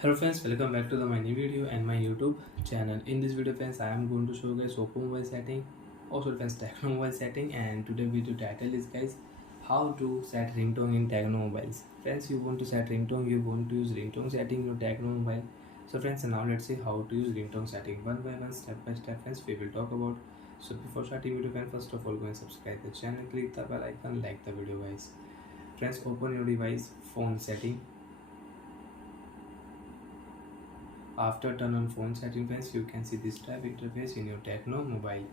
Hello friends, welcome back to my new video and my YouTube channel. In this video friends, I am going to show you guys Oppo mobile setting, also friends Tecno mobile setting, and today video title is guys how to set ringtone in Tecno mobiles. Friends, you want to set ringtone, you want to use ringtone setting in your Tecno mobile. So friends, now let's see how to use ringtone setting one by one, step by step friends we will talk about. So before starting video friends, first of all go and subscribe the channel, click the bell icon, like the video guys. Friends, open your device phone setting. After turn on phone setting friends, you can see this type interface in your Tecno mobile.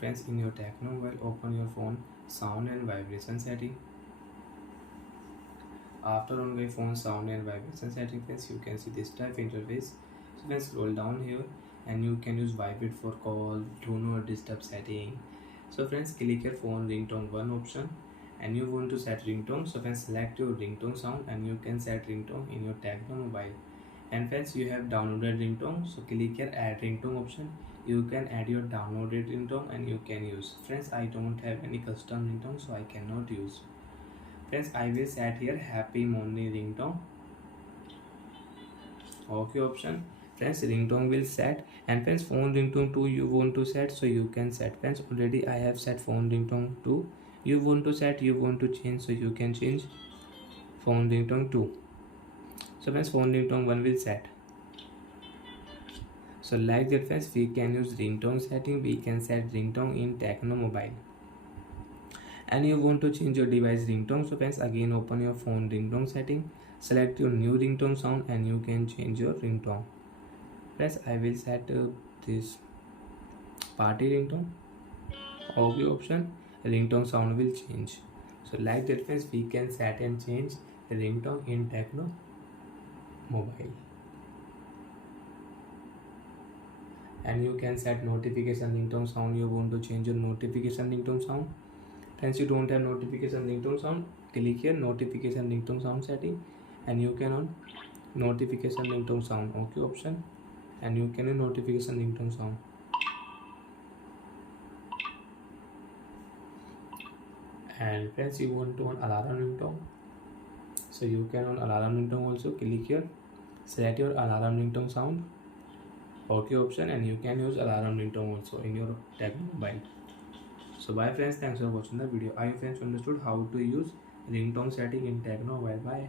Friends, in your Tecno mobile, open your phone sound and vibration setting. After on my phone sound and vibration setting friends, you can see this type interface. So friends, scroll down here and you can use vibrate for call, do not disturb setting. So friends, click your phone ringtone one option and you want to set ringtone. So friends, select your ringtone sound and you can set ringtone in your Tecno mobile. And friends, you have downloaded ringtone, so click here add ringtone option. You can add your downloaded ringtone and you can use. Friends, I don't have any custom ringtone, so I cannot use. Friends, I will set here happy morning ringtone. Okay option. Friends, ringtone will set, and friends, phone ringtone 2 you want to set, so you can set. Friends, already I have set phone ringtone 2. You want to set, you want to change, so you can change phone ringtone 2. So friends, phone ringtone 1 will set. So like that friends, we can use ringtone setting, we can set ringtone in Tecno mobile. And you want to change your device ringtone, so friends, again open your phone ringtone setting, select your new ringtone sound and you can change your ringtone. Friends, I will set this party ringtone. Okay option, ringtone sound will change. So like that friends, we can set and change the ringtone in Tecno mobile. And you can set notification ringtone sound. You want to change your notification ringtone sound. Hence you don't have notification ringtone sound, click here notification ringtone sound setting and you can on notification ringtone sound. Okay option, and you can on notification ringtone sound. And friends, you want to on alarm ringtone, so you can on alarm ringtone also. Click here, select your alarm ringtone sound. Okay option, and you can use alarm ringtone also in your Tecno mobile. So bye friends, thanks for watching the video. I hope friends understood how to use ringtone setting in Tecno mobile. Bye.